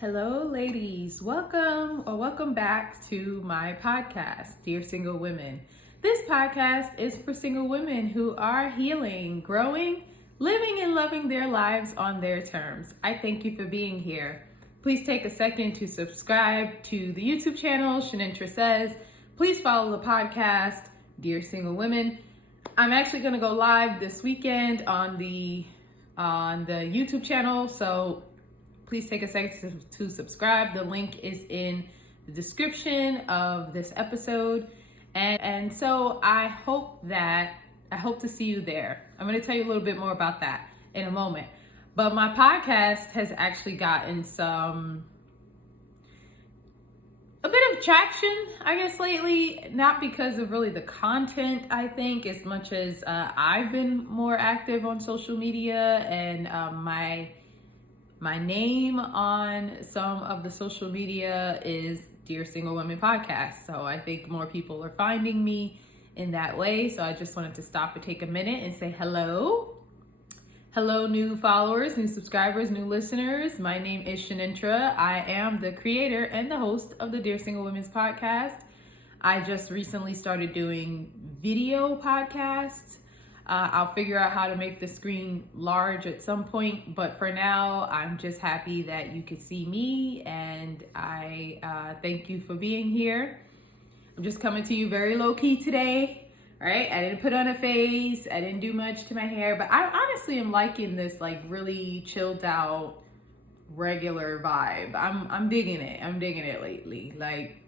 Hello, ladies. Welcome back to my podcast, Dear Single Women. This podcast is for single women who are healing, growing, living, and loving their lives on their terms. I thank you for being here. Please take a second to subscribe to the YouTube channel, Shanintra Says. Please follow the podcast, Dear Single Women. I'm actually going to go live this weekend on the YouTube channel, so please take a second to subscribe. The link is in the description of this episode. And so I hope to see you there. I'm going to tell you a little bit more about that in a moment. But my podcast has actually gotten a bit of traction, I guess, lately, not because of really the content, I think, as much as I've been more active on social media, and my name on some of the social media is Dear Single Women Podcast. So I think more people are finding me in that way. So I just wanted to stop and take a minute and say hello. Hello, new followers, new subscribers, new listeners. My name is Shanintra. I am the creator and the host of the Dear Single Women's Podcast. I just recently started doing video podcasts. I'll figure out how to make the screen large at some point, but for now, I'm just happy that you could see me, and I thank you for being here. I'm just coming to you very low-key today, right? I didn't put on a face, I didn't do much to my hair, but I honestly am liking this like really chilled out, regular vibe. I'm digging it. I'm digging it lately. Like,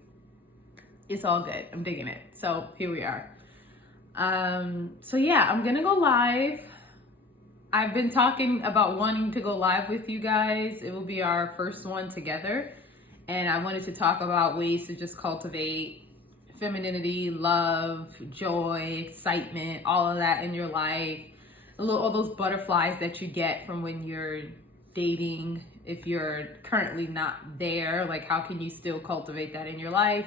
it's all good. I'm digging it. So here we are. So yeah, I'm gonna go live. I've been talking about wanting to go live with you guys. It will be our first one together. And I wanted to talk about ways to just cultivate femininity, love, joy, excitement, all of that in your life. All those butterflies that you get from when you're dating. If you're currently not there, like how can you still cultivate that in your life?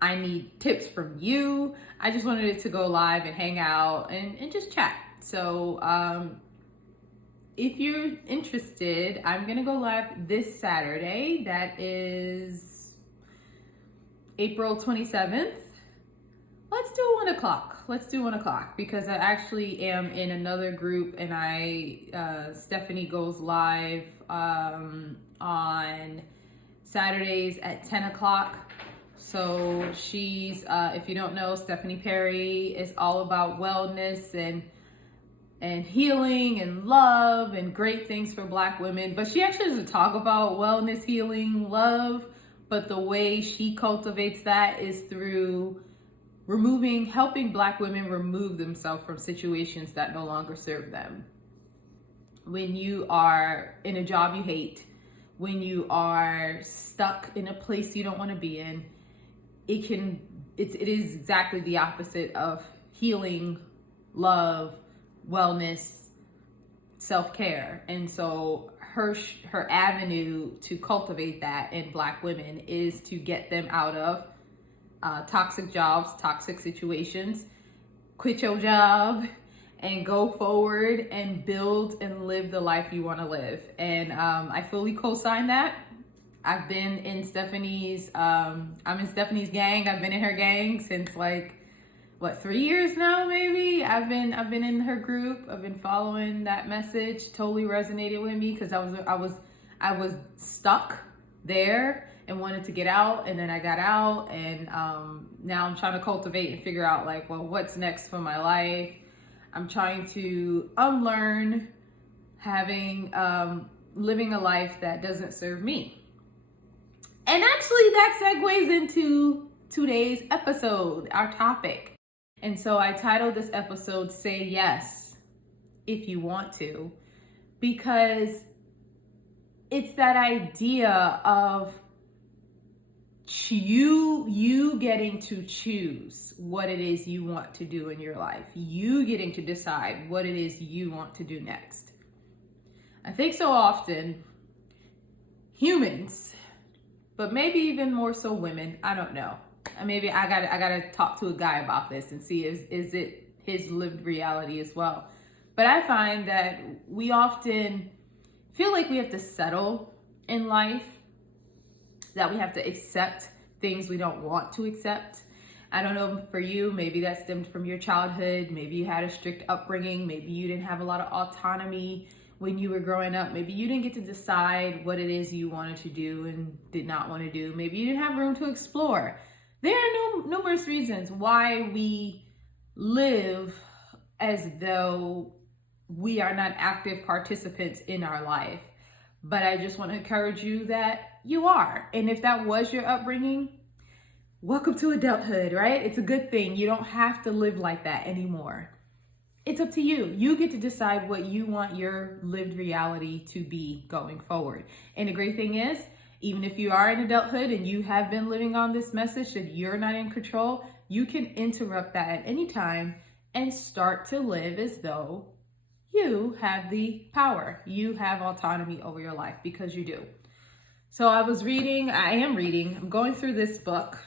I need tips from you. I just wanted it to go live and hang out and just chat. So if you're interested, I'm gonna go live this Saturday. That is April 27th. Let's do 1 o'clock. Let's do 1 o'clock because I actually am in another group, and Stephanie goes live on Saturdays at 10 o'clock. So she's, if you don't know, Stephanie Perry is all about wellness and healing and love and great things for Black women. But she actually doesn't talk about wellness, healing, love, but the way she cultivates that is through helping Black women remove themselves from situations that no longer serve them. When you are in a job you hate, when you are stuck in a place you don't want to be in, it is exactly the opposite of healing, love, wellness, self-care. And so her avenue to cultivate that in Black women is to get them out of toxic jobs, toxic situations, quit your job, and go forward and build and live the life you want to live. And I fully co-sign that. I've been in Stephanie's, I'm in Stephanie's gang. I've been in her gang since 3 years now, maybe. I've been in her group. I've been following that message. Totally resonated with me because I was stuck there and wanted to get out, and then I got out, and now I'm trying to cultivate and figure out what's next for my life. I'm trying to unlearn living a life that doesn't serve me. And actually that segues into today's episode, our topic. And so I titled this episode, Say Yes If You Want To, because it's that idea of you getting to choose what it is you want to do in your life. You getting to decide what it is you want to do next. I think so often humans, but maybe even more so women, I don't know. Maybe I gotta talk to a guy about this and see is it his lived reality as well. But I find that we often feel like we have to settle in life that we have to accept things we don't want to accept. I don't know, for you, maybe that stemmed from your childhood. Maybe you had a strict upbringing. Maybe you didn't have a lot of autonomy when you were growing up. Maybe you didn't get to decide what it is you wanted to do and did not want to do. Maybe you didn't have room to explore. There are numerous reasons why we live as though we are not active participants in our life. But I just want to encourage you that you are. And if that was your upbringing, welcome to adulthood, right? It's a good thing. You don't have to live like that anymore. It's up to you. You get to decide what you want your lived reality to be going forward. And the great thing is, even if you are in adulthood and you have been living on this message that you're not in control, you can interrupt that at any time and start to live as though you have the power. You have autonomy over your life, because you do. So I'm going through this book.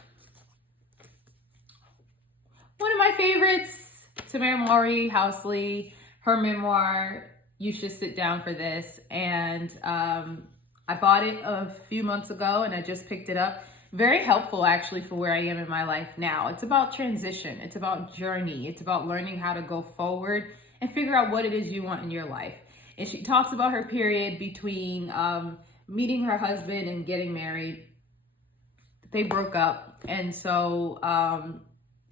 One of my favorites, Tamara Housley, her memoir, You Should Sit Down for This. And I bought it a few months ago and I just picked it up. Very helpful, actually, for where I am in my life now. It's about transition. It's about journey. It's about learning how to go forward and figure out what it is you want in your life. And she talks about her period between meeting her husband and getting married. They broke up. And so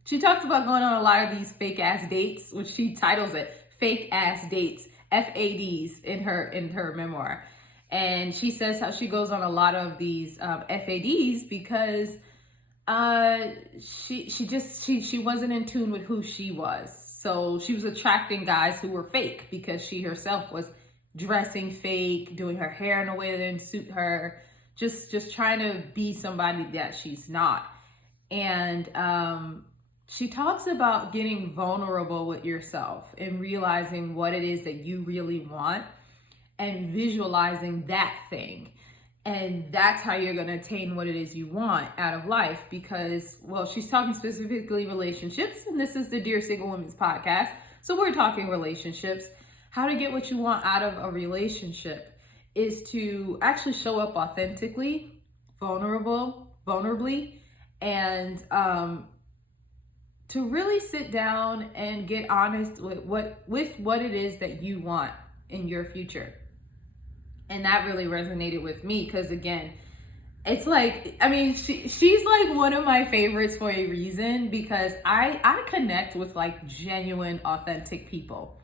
she talks about going on a lot of these fake ass dates, which she titles it fake ass dates, FADs, in her memoir. And she says how she goes on a lot of these FADs because she wasn't in tune with who she was. So she was attracting guys who were fake because she herself was dressing fake, doing her hair in a way that didn't suit her, just trying to be somebody that she's not. And she talks about getting vulnerable with yourself and realizing what it is that you really want and visualizing that thing. And that's how you're going to attain what it is you want out of life. Because, well, she's talking specifically relationships, and this is the Dear Single Women's podcast. So we're talking relationships. How to get what you want out of a relationship is to actually show up authentically, vulnerably, and to really sit down and get honest with what it is that you want in your future. And that really resonated with me because, again, it's like, I mean, she's like one of my favorites for a reason, because I connect with like genuine, authentic people.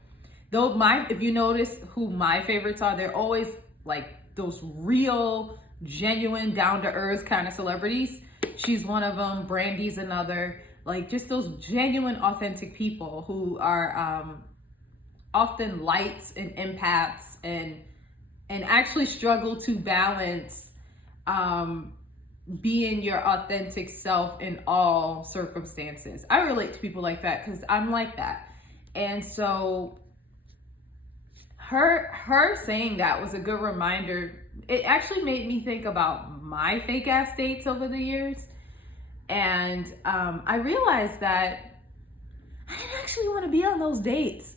Though if you notice who my favorites are, they're always like those real, genuine, down-to-earth kind of celebrities. She's one of them. Brandy's another. Like, just those genuine, authentic people who are often lights and empaths and actually struggle to balance being your authentic self in all circumstances. I relate to people like that because I'm like that. And so her saying that was a good reminder. It actually made me think about my fake ass dates over the years. And I realized that I didn't actually want to be on those dates.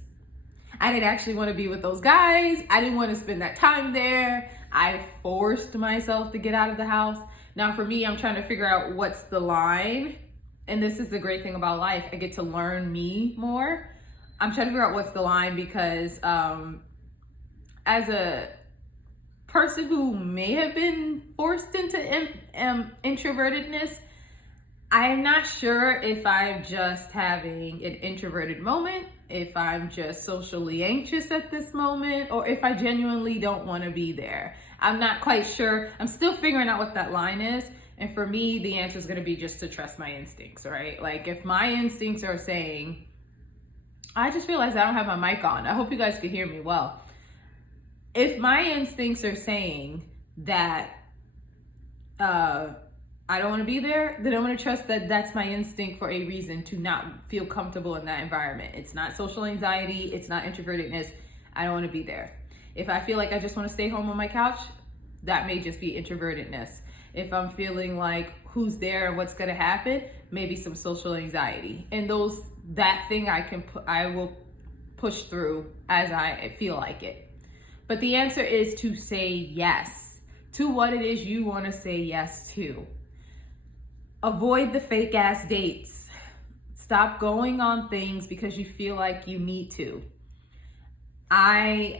I didn't actually want to be with those guys. I didn't want to spend that time there. I forced myself to get out of the house. Now for me, I'm trying to figure out what's the line. And this is the great thing about life. I get to learn me more. I'm trying to figure out what's the line because as a person who may have been forced into introvertedness, I'm not sure if I'm just having an introverted moment, if I'm just socially anxious at this moment, or if I genuinely don't want to be there. I'm not quite sure. I'm still figuring out what that line is. And for me, the answer is going to be just to trust my instincts, right? Like if my instincts are saying, I just realized I don't have my mic on. I hope you guys could hear me well. If my instincts are saying that I don't want to be there, then I want to trust that that's my instinct for a reason to not feel comfortable in that environment. It's not social anxiety. It's not introvertedness. I don't want to be there. If I feel like I just want to stay home on my couch, that may just be introvertedness. If I'm feeling like who's there and what's going to happen, maybe some social anxiety. And that thing I will push through as I feel like it. But the answer is to say yes, to what it is you want to say yes to. Avoid the fake ass dates. Stop going on things because you feel like you need to. I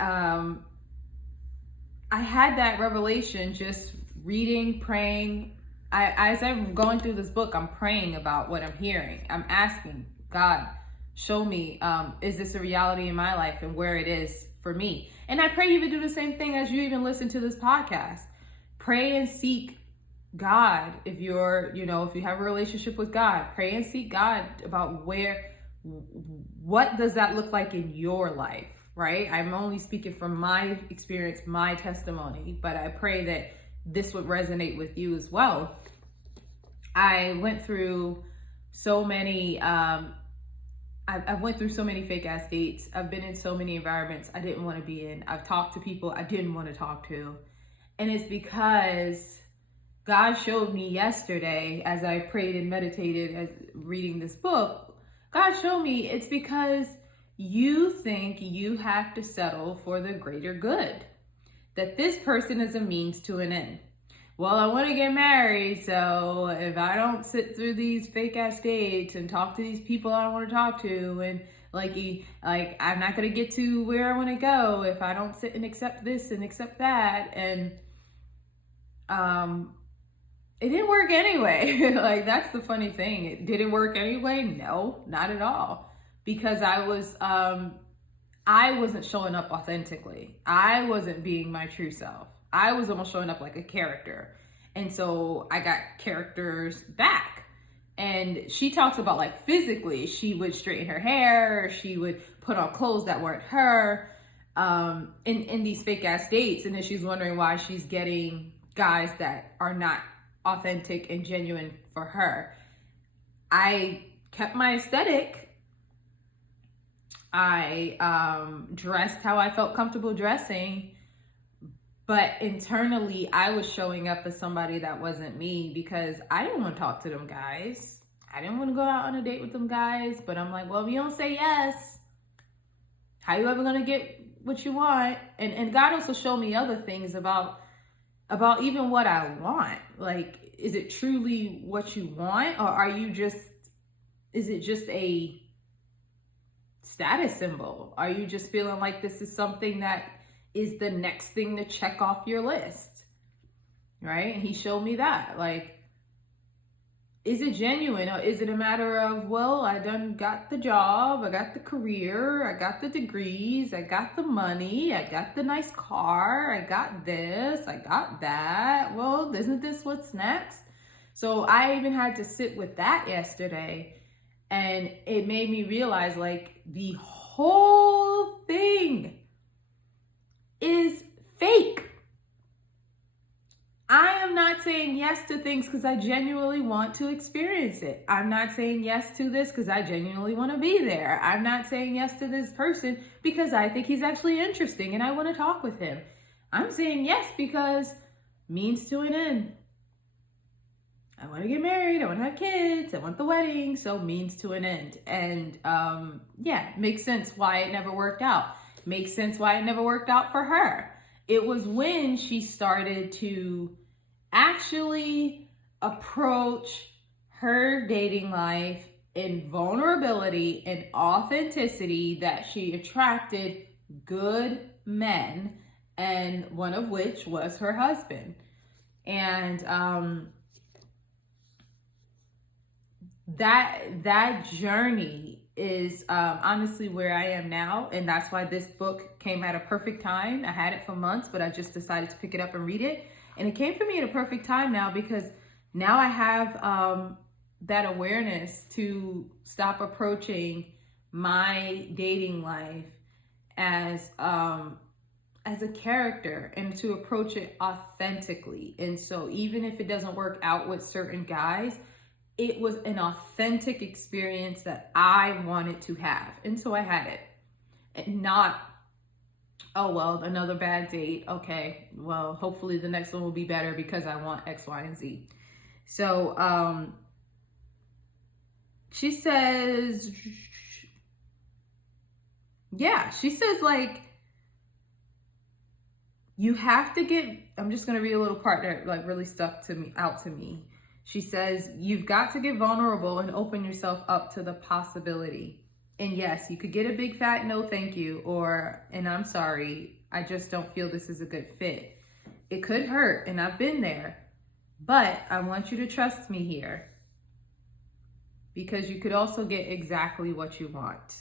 had that revelation just reading, praying. As I'm going through this book, I'm praying about what I'm hearing. I'm asking God, show me, is this a reality in my life and where it is for me? And I pray you would do the same thing as you even listen to this podcast. Pray and seek God. If you're, if you have a relationship with God, pray and seek God about what does that look like in your life, right? I'm only speaking from my experience, my testimony, but I pray that this would resonate with you as well. I went through so many, I went through so many fake ass dates. I've been in so many environments I didn't want to be in. I've talked to people I didn't want to talk to. And it's because God showed me yesterday, as I prayed and meditated as reading this book, God showed me it's because you think you have to settle for the greater good, that this person is a means to an end. Well, I want to get married, so if I don't sit through these fake ass dates and talk to these people I don't want to talk to, and I'm not going to get to where I want to go if I don't sit and accept this and accept that. And it didn't work anyway. Like, that's the funny thing. Did it work anyway? No, not at all. Because I wasn't showing up authentically. I wasn't being my true self. I was almost showing up like a character. And so I got characters back. And she talks about, like, physically, she would straighten her hair, she would put on clothes that weren't her, in these fake ass dates. And then she's wondering why she's getting guys that are not authentic and genuine for her. I kept my aesthetic. I dressed how I felt comfortable dressing, but internally I was showing up as somebody that wasn't me because I didn't want to talk to them guys. I didn't want to go out on a date with them guys, but I'm like, well, if you don't say yes, how you ever gonna get what you want? And God also showed me other things about even what I want. Like, is it truly what you want, or is it just a status symbol? Are you just feeling like this is something that is the next thing to check off your list, right? And he showed me that. Like, is it genuine, or is it a matter of, well, I done got the job, I got the career, I got the degrees, I got the money, I got the nice car, I got this, I got that. Well, isn't this what's next? So I even had to sit with that yesterday, and it made me realize, like, the whole thing is fake. I am not saying yes to things because I genuinely want to experience it. I'm not saying yes to this because I genuinely want to be there. I'm not saying yes to this person because I think he's actually interesting and I want to talk with him. I'm saying yes because means to an end. I want to get married. I want to have kids. I want the wedding. So means to an end. And makes sense why it never worked out. Makes sense why it never worked out for her. It was when she started to actually approach her dating life in vulnerability and authenticity that she attracted good men, and one of which was her husband. And that journey is honestly where I am now, and that's why this book came at a perfect time. I had it for months, but I just decided to pick it up and read it, and it came for me at a perfect time now, because now I have that awareness to stop approaching my dating life as a character and to approach it authentically. And so even if it doesn't work out with certain guys, it was an authentic experience that I wanted to have. And so I had it. And not, oh, well, another bad date. Okay, well, hopefully the next one will be better because I want X, Y, and Z. So she says, like, You have to get, I'm just going to read a little part that like really stuck to me, out to me. She says, you've got to get vulnerable and open yourself up to the possibility. And yes, you could get a big fat no thank you, or, and I'm sorry, I just don't feel this is a good fit. It could hurt, and I've been there, but I want you to trust me here, because you could also get exactly what you want.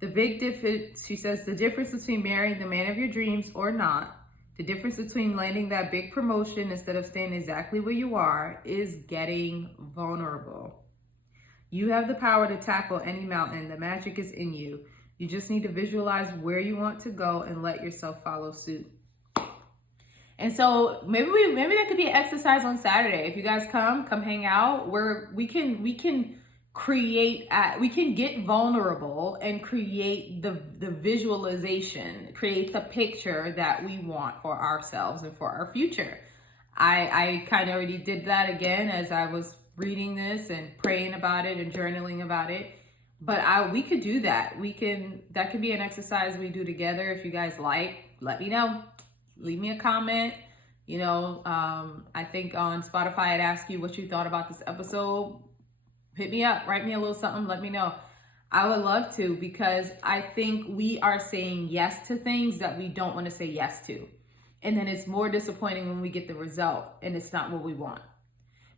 The big difference, she says, the difference between marrying the man of your dreams or not, the difference between landing that big promotion instead of staying exactly where you are, is getting vulnerable. You have the power to tackle any mountain. The magic is in you. You just need to visualize where you want to go and let yourself follow suit. And so maybe that could be an exercise on Saturday. If you guys come hang out, where we can get vulnerable and create the visualization, create the picture that we want for ourselves and for our future. I kind of already did that again as I was reading this and praying about it and journaling about it. But we could do that. That could be an exercise we do together. If you guys like, let me know. Leave me a comment. I think on Spotify I'd ask you what you thought about this episode. Hit me up, write me a little something, let me know. I would love to, because I think we are saying yes to things that we don't want to say yes to. And then it's more disappointing when we get the result and it's not what we want.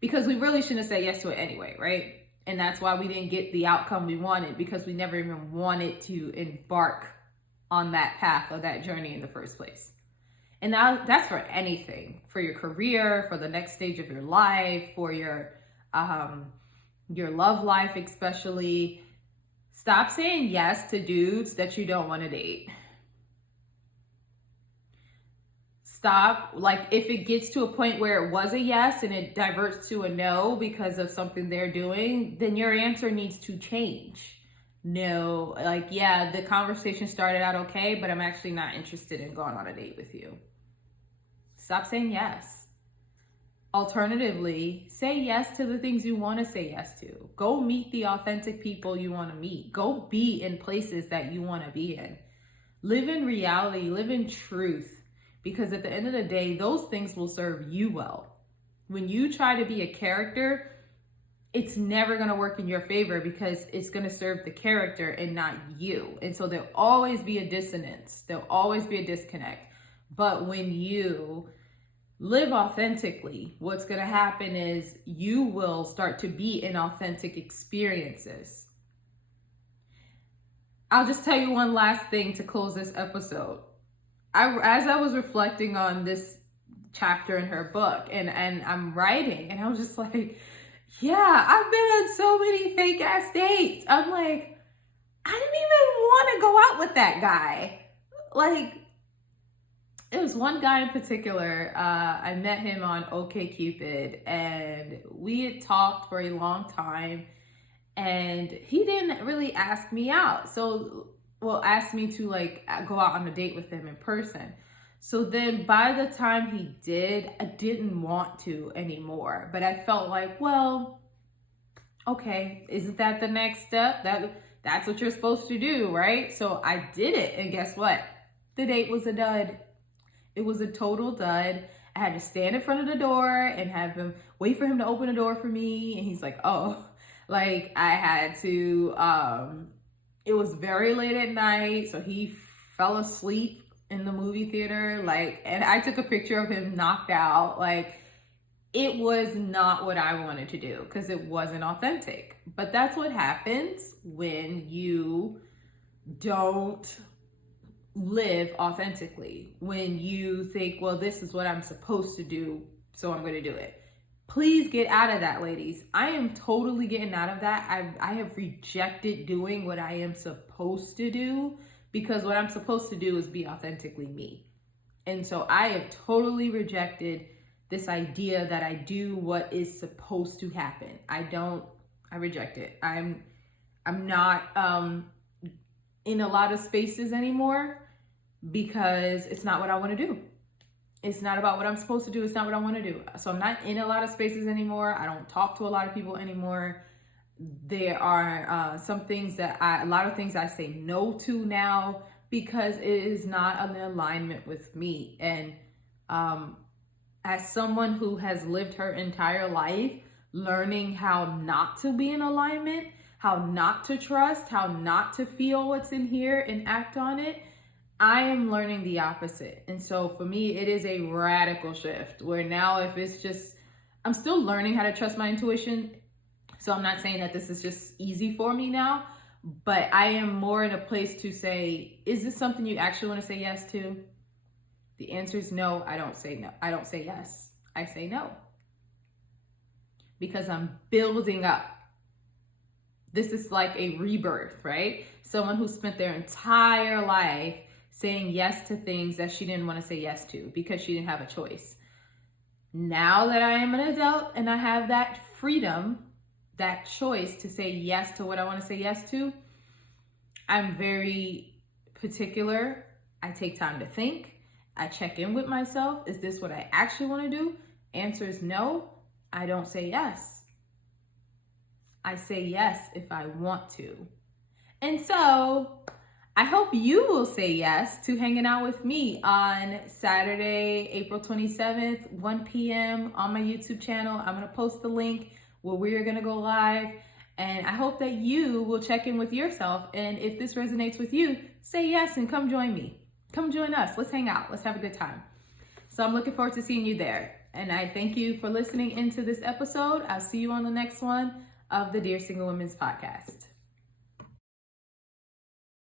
Because we really shouldn't have said yes to it anyway, right? And that's why we didn't get the outcome we wanted, because we never even wanted to embark on that path or that journey in the first place. And now that's for anything, for your career, for the next stage of your life, for your love life especially. Stop saying yes to dudes that you don't want to date. Stop, like if it gets to a point where it was a yes and it diverts to a no because of something they're doing, then your answer needs to change. No, like, yeah, the conversation started out okay, but I'm actually not interested in going on a date with you. Stop saying yes. Alternatively, say yes to the things you want to say yes to. Go meet the authentic people you want to meet. Go be in places that you want to be in. Live in reality, live in truth, because at the end of the day, those things will serve you well. When you try to be a character, it's never going to work in your favor, because it's going to serve the character and not you. And so there'll always be a dissonance. There'll always be a disconnect. But when you live authentically, what's going to happen is you will start to be in authentic experiences. I'll just tell you one last thing to close this episode. As I was reflecting on this chapter in her book, and I'm writing, and I was just like, yeah, I've been on so many fake ass dates. I'm like, I didn't even want to go out with that guy. Like, it was one guy in particular. I met him on OkCupid, and we had talked for a long time, and he didn't really ask me out. Asked me to like go out on a date with him in person. So then by the time he did, I didn't want to anymore, but I felt like, well, okay, isn't that the next step? That's what you're supposed to do, right? So I did it, and guess what? The date was a dud. It was a total dud. I had to stand in front of the door and have him wait for him to open the door for me. And he's like, oh, like I had to, it was very late at night. So he fell asleep in the movie theater. And I took a picture of him knocked out. It was not what I wanted to do, because it wasn't authentic. But that's what happens when you don't live authentically, when you think, well, this is what I'm supposed to do, so I'm going to do it. Please get out of that, ladies. I am totally getting out of that. I have rejected doing what I am supposed to do, because what I'm supposed to do is be authentically me. And so I have totally rejected this idea that I do what is supposed to happen. I reject it. I'm not in a lot of spaces anymore, because it's not what I want to do. It's not about what I'm supposed to do. It's not what I want to do. So I'm not in a lot of spaces anymore. I don't talk to a lot of people anymore. There are a lot of things I say no to now, because it is not in alignment with me. And as someone who has lived her entire life learning how not to be in alignment, how not to trust, how not to feel what's in here and act on it, I am learning the opposite. And so for me, it is a radical shift where now if it's just, I'm still learning how to trust my intuition. So I'm not saying that this is just easy for me now, but I am more in a place to say, is this something you actually want to say yes to? The answer is no. I don't say no. I don't say yes. I say no. Because I'm building up. This is like a rebirth, right? Someone who spent their entire life saying yes to things that she didn't want to say yes to because she didn't have a choice. Now that I am an adult and I have that freedom, that choice to say yes to what I want to say yes to, I'm very particular. I take time to think. I check in with myself. Is this what I actually want to do? Answer is no. I don't say yes. I say yes if I want to. And so I hope you will say yes to hanging out with me on Saturday, April 27th, 1 p.m. on my YouTube channel. I'm going to post the link where we're going to go live. And I hope that you will check in with yourself. And if this resonates with you, say yes and come join me. Come join us. Let's hang out. Let's have a good time. So I'm looking forward to seeing you there. And I thank you for listening into this episode. I'll see you on the next one of the Dear Single Women's Podcast.